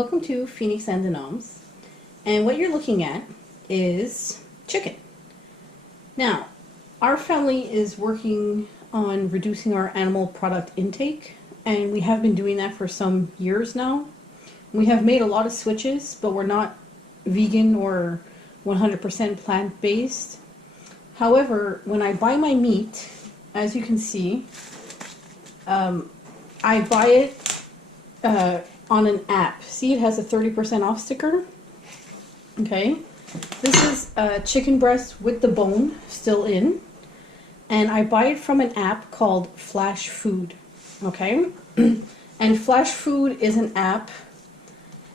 Welcome to Phoenix and the Gnomes. And what you're looking at is chicken. Now, our family is working on reducing our animal product intake, and we have been doing that for some years now. We have made a lot of switches, but we're not vegan or 100% plant-based. However, when I buy my meat, as you can see, I buy it on an app. See, it has a 30% off sticker. Okay, this is chicken breast with the bone still in, and I buy it from an app called Flash Food. Okay, and Flash Food is an app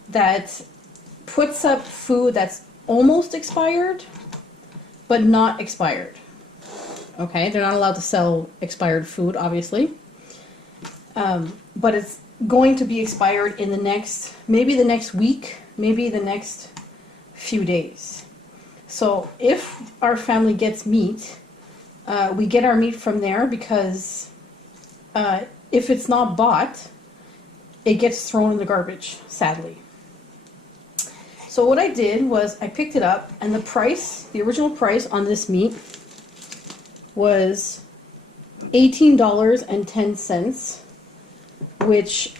that puts up food that's almost expired, but not expired. Okay, they're not allowed to sell expired food, obviously, but it's going to be expired in the next, maybe the next week, maybe the next few days. So if our family gets meat, we get our meat from there because if it's not bought, it gets thrown in the garbage, sadly. So what I did was I picked it up, and the price, the original price on this meat was $18.10, which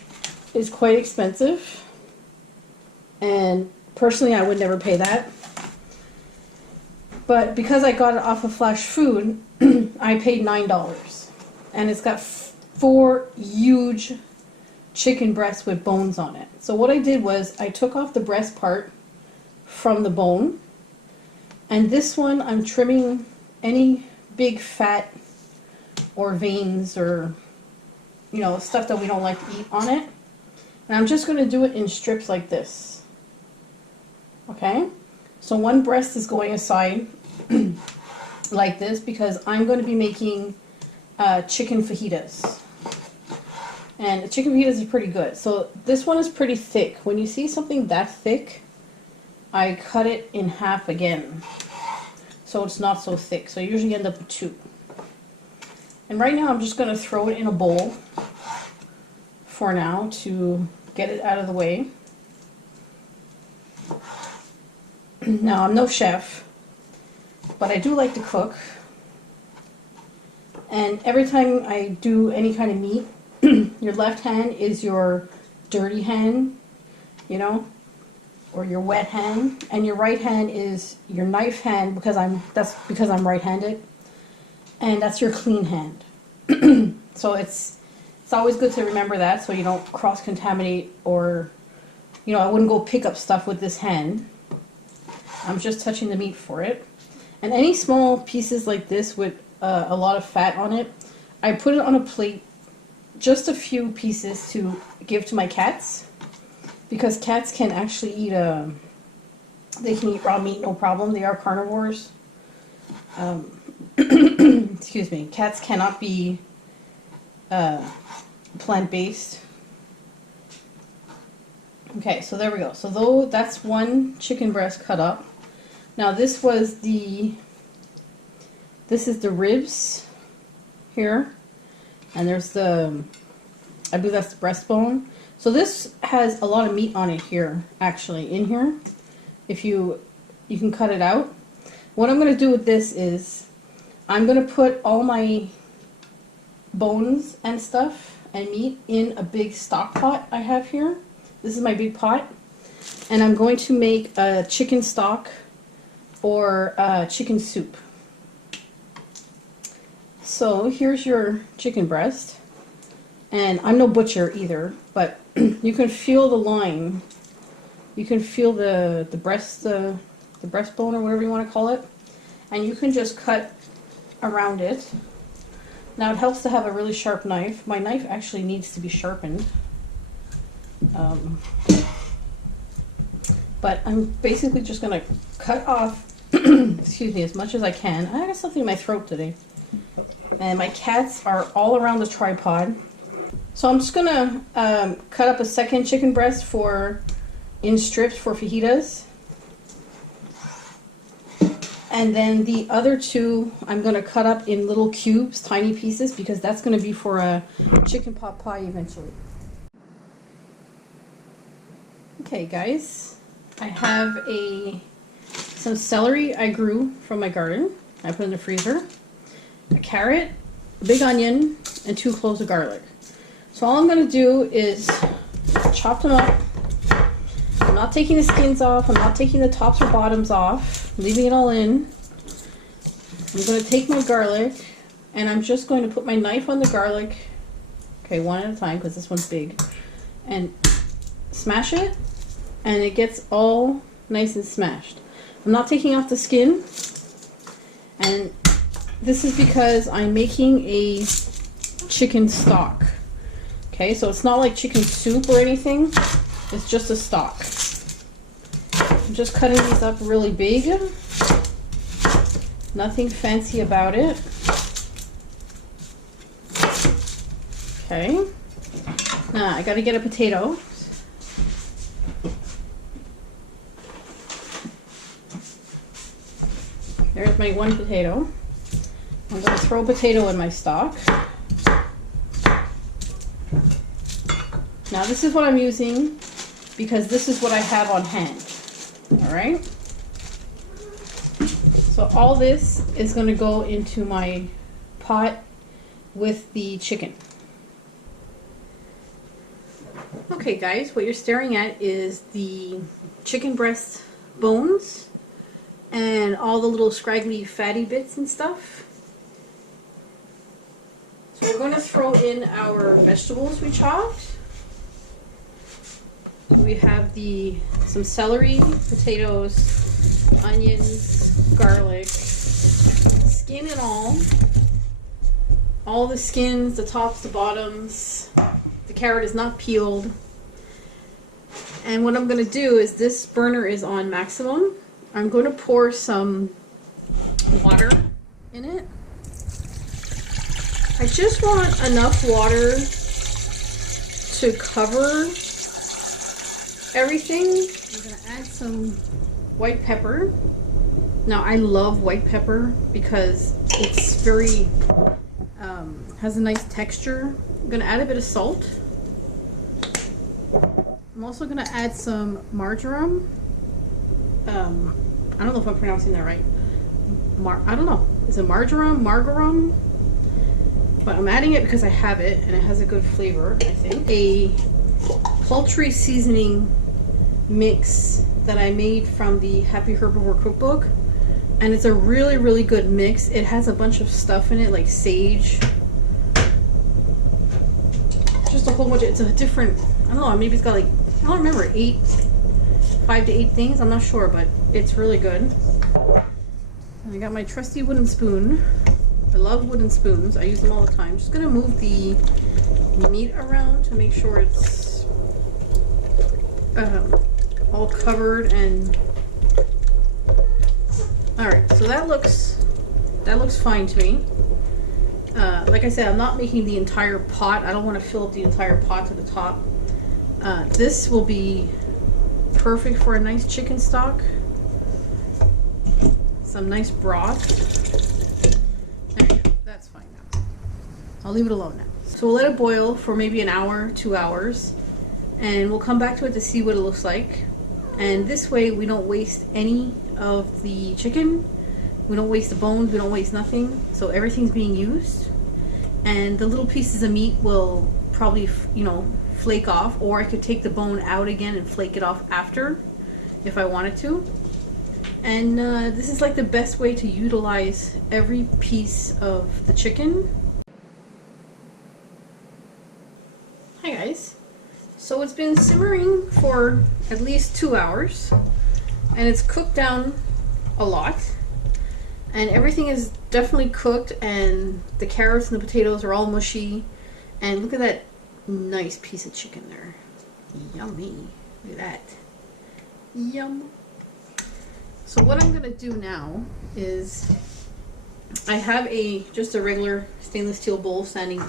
is quite expensive, and personally I would never pay that. But because I got it off of Flash Food, I paid $9, and it's got 4 huge chicken breasts with bones on it. So what I did was I took off the breast part from the bone, and this one I'm trimming any big fat or veins or, you know, stuff that we don't like to eat on it. And I'm just going to do it in strips like this. Okay? So one breast is going aside like this because I'm going to be making chicken fajitas. And the chicken fajitas is pretty good. So this one is pretty thick. When you see something that thick, I cut it in half again, so it's not so thick. So I usually end up with 2. And right now I'm just going to throw it in a bowl for now to get it out of the way. Now, I'm no chef, but I do like to cook. And every time I do any kind of meat, your left hand is your dirty hand, you know, or your wet hand, and your right hand is your knife hand because that's because I'm right-handed, and that's your clean hand. So it's always good to remember that so you don't cross-contaminate, or, you know, I wouldn't go pick up stuff with this hand. I'm just touching the meat for it. And any small pieces like this with a lot of fat on it, I put it on a plate, just a few pieces to give to my cats, because cats can actually eat they can eat raw meat no problem. They are carnivores. Excuse me. Cats cannot be plant-based. Okay, so there we go. So that's one chicken breast cut up. Now this is the ribs here, and there's I believe that's the breastbone. So this has a lot of meat on it here, actually, in here. If you can cut it out. What I'm going to do with this is I'm going to put all my bones and stuff and meat in a big stock pot I have here. This is my big pot. And I'm going to make a chicken stock or chicken soup. So here's your chicken breast. And I'm no butcher either, but you can feel the line. You can feel the breastbone or whatever you want to call it, and you can just cut around it. Now it helps to have a really sharp knife. My knife actually needs to be sharpened, but I'm basically just going to cut off, excuse me, as much as I can. I got something in my throat today, and my cats are all around the tripod. So I'm just going to cut up a second chicken breast in strips for fajitas. And then the other 2 I'm going to cut up in little cubes, tiny pieces, because that's going to be for a chicken pot pie eventually. Okay. Okay guys, I have some celery I grew from my garden. I put in the freezer. A carrot, a big onion, and 2 cloves of garlic. So all I'm going to do is chop them up. I'm not taking the skins off. I'm not taking the tops or bottoms off. I'm leaving it all in. I'm going to take my garlic and I'm just going to put my knife on the garlic. Okay, one at a time because this one's big. And smash it, and it gets all nice and smashed. I'm not taking off the skin, and this is because I'm making a chicken stock. Okay, so it's not like chicken soup or anything, it's just a stock. I'm just cutting these up really big. Nothing fancy about it. Okay, now I gotta get a potato. There's my 1 potato. I'm going to throw a potato in my stock. Now this is what I'm using because this is what I have on hand. Alright? So all this is going to go into my pot with the chicken. Okay guys, what you're staring at is the chicken breast bones and all the little scraggly fatty bits and stuff. So we're going to throw in our vegetables we chopped. So we have some celery, potatoes, onions, garlic, skin and all the skins, the tops, the bottoms. The carrot is not peeled. And what I'm going to do is, this burner is on maximum. I'm going to pour some water in it. I just want enough water to cover everything. I'm going to add some white pepper. Now I love white pepper because it's very, has a nice texture. I'm going to add a bit of salt. I'm also going to add some marjoram. I don't know if I'm pronouncing that right. I don't know. Is it marjoram? Marjoram? But I'm adding it because I have it and it has a good flavor, I think. A poultry seasoning mix that I made from the Happy Herbivore cookbook. And it's a really, really good mix. It has a bunch of stuff in it, like sage. Just a whole bunch of, it's a different, I don't know, maybe it's got like, I don't remember, 5 to 8 things, I'm not sure, but it's really good. And I got my trusty wooden spoon. I love wooden spoons, I use them all the time. Just gonna move the meat around to make sure it's all covered and alright, so that looks fine to me. Like I said, I'm not making the entire pot. I don't want to fill up the entire pot to the top. This will be perfect for a nice chicken stock. Some nice broth. Anyway, that's fine now. I'll leave it alone now. So we'll let it boil for maybe an hour, 2 hours, and we'll come back to it to see what it looks like. And this way we don't waste any of the chicken. We don't waste the bones, we don't waste nothing. So everything's being used. And the little pieces of meat will probably, flake off, or I could take the bone out again and flake it off after if I wanted to. And this is like the best way to utilize every piece of the chicken. Hi guys. So it's been simmering for at least 2 hours and it's cooked down a lot. And everything is definitely cooked and the carrots and the potatoes are all mushy. And look at that nice piece of chicken there. Yummy. Look at that. Yum. So what I'm going to do now is I have just a regular stainless steel bowl standing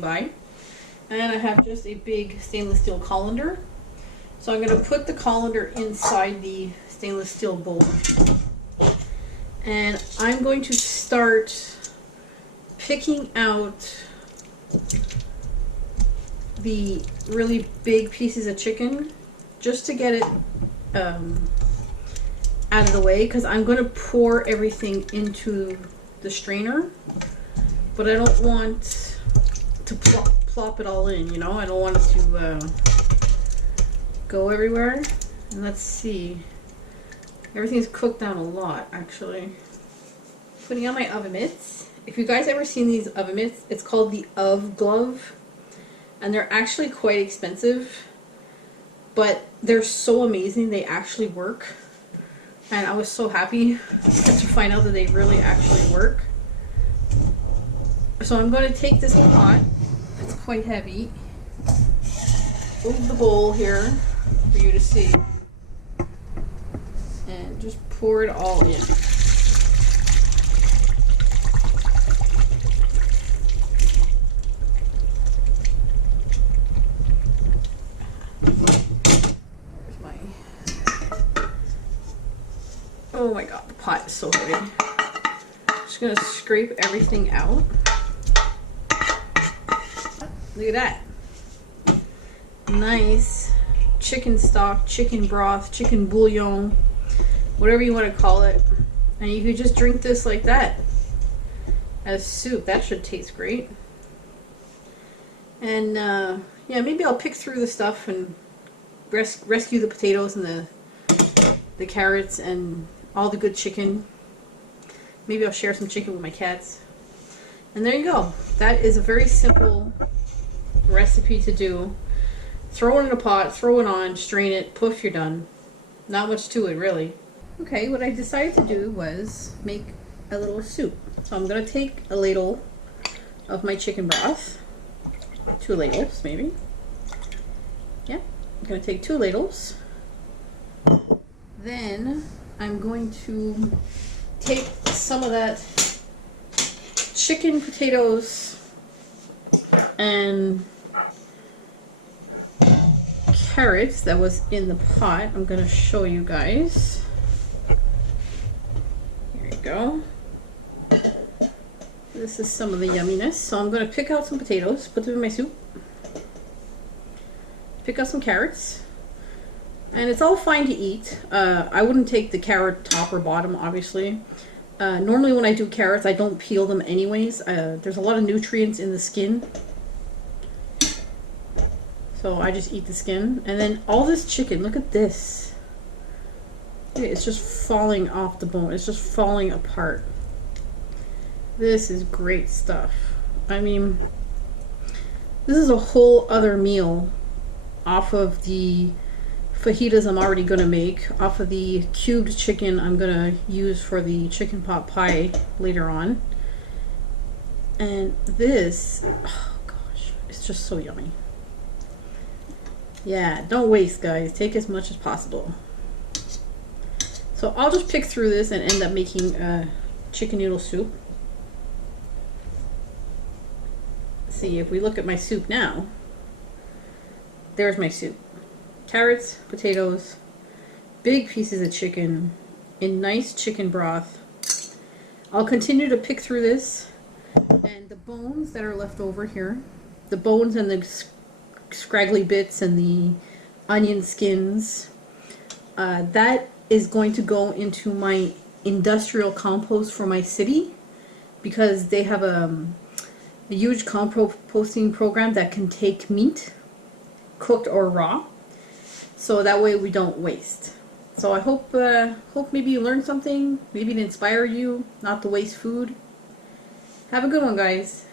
by. And I have just a big stainless steel colander. So I'm going to put the colander inside the stainless steel bowl. And I'm going to start picking out the really big pieces of chicken just to get it out of the way, because I'm going to pour everything into the strainer, but I don't want to plop it all in, you know? I don't want it to go everywhere. And let's see. Everything's cooked down a lot, actually. Putting on my oven mitts. If you guys ever seen these oven mitts, it's called the Of Glove. And they're actually quite expensive, but they're so amazing. They actually work. And I was so happy to find out that they really actually work. So I'm going to take this pot. It's quite heavy. Move the bowl here for you to see. And just pour it all in. Oh my god, the pot is so heavy. Just gonna scrape everything out. Look at that. Nice chicken stock, chicken broth, chicken bouillon, whatever you want to call it. And you could just drink this like that as soup. That should taste great. And yeah, maybe I'll pick through the stuff and rescue the potatoes and the carrots and all the good chicken. Maybe I'll share some chicken with my cats. And there you go. That is a very simple recipe to do. Throw it in a pot, throw it on, strain it, poof, you're done. Not much to it, really. Okay, what I decided to do was make a little soup. So I'm going to take a ladle of my chicken broth. 2 ladles, maybe. Yeah, I'm going to take 2 ladles. Then I'm going to take some of that chicken, potatoes, and carrots that was in the pot. I'm going to show you guys. Here you go. This is some of the yumminess. So I'm going to pick out some potatoes, put them in my soup. Pick out some carrots. And it's all fine to eat. I wouldn't take the carrot top or bottom, obviously. Normally when I do carrots, I don't peel them anyways. There's a lot of nutrients in the skin. So I just eat the skin. And then all this chicken, look at this. It's just falling off the bone. It's just falling apart. This is great stuff. I mean, this is a whole other meal off of the fajitas I'm already going to make, off of the cubed chicken I'm going to use for the chicken pot pie later on. And this, oh gosh, it's just so yummy. Yeah, don't waste, guys. Take as much as possible. So I'll just pick through this and end up making chicken noodle soup. See, if we look at my soup now, there's my soup. Carrots, potatoes, big pieces of chicken in nice chicken broth. I'll continue to pick through this, and the bones that are left over here, the bones and the scraggly bits and the onion skins, that is going to go into my industrial compost for my city, because they have a huge composting program that can take meat, cooked or raw. So that way we don't waste. So I hope maybe you learned something, maybe it inspired you not to waste food. Have a good one, guys.